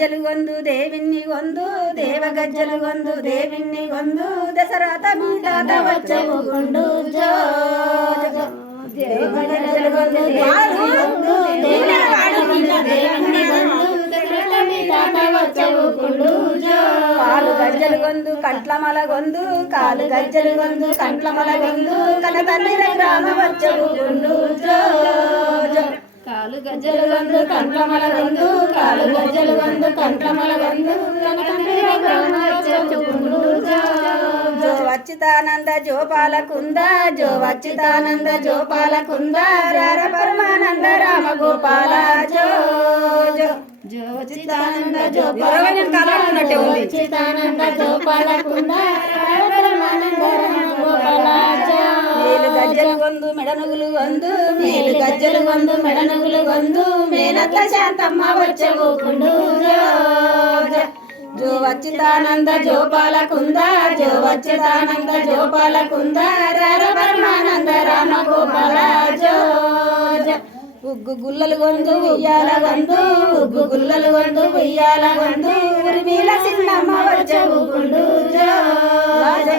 గజ్జలు గొందు దేవిని గొందు దేవ గజ్జలు గొందు దేవిని గొందు దశరథ మీదాత వచ్చవు గుండు జో దేవ గజ్జలు గొందు దేవిని గొందు దేవిని గొందు దశరథ మీదాత వచ్చవు గుండు జో కాలు గజ్జలు గొందు కంట్లమల గొందు కాలు గజ్జలు గొందు కంట్లమల గొందు కన తల్లి రామ వచ్చవు గుండు జో కాలు గజ్జలు గొందు కంట్లమల గొందు కాలు గజ్జలు గొందు కంట్లమల గొందు కన తల్లి రామ వచ్చవు గుండు జో జో అచ్యుతానంద జోపాల కుంద జో అచ్యుతానంద జోపాల కుంద రార పరమానంద రామ గోపాల జో జో జో అచ్యుతానంద జోపాల అచ్యుతానంద జోపాల కుంద రార పరమానంద రామ గోపాల జో మేలు గజ్జలు గొందు మెడనుగులు గొందు మేలు గజ్జలు గొందు మెడనుగులు గొందు మేనత్త శాంతమ్మ వచ్చవు గుండు జో జో జో అచ్యుతానంద జోపాల కుంద జో అచ్యుతానంద జోపాల కుంద రార పరమానంద రామ గోపాల జో జో ఉగ్గు గుల్లలు గొందు ఉయ్యాల గొందు ఉగ్గు గుల్లలు గొందు ఉయ్యాల గొందు ఉరిమీల సిన్నమ్మ వచ్చవు గుండు జో జో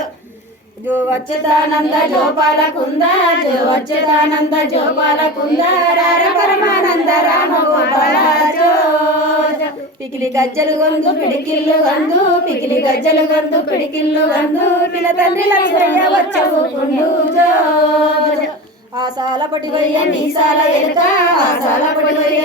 జో అచ్యుతానంద జోపాల కుంద జో అచ్యుతానంద జోపాల కుంద రార పరమానంద రామ గోపాల జో జో పికిలి గజ్జలు గొందు పిడికిల్లు గొందు పికిలి గజ్జలు గొందు పిడికిల్లు గొందు పిన తండ్రి లక్ష్మయ్య వచ్చవు గుండు జో జో ఆసాల పటివయ్య మీసాల ఎలుక ఆసాల పటివయ్య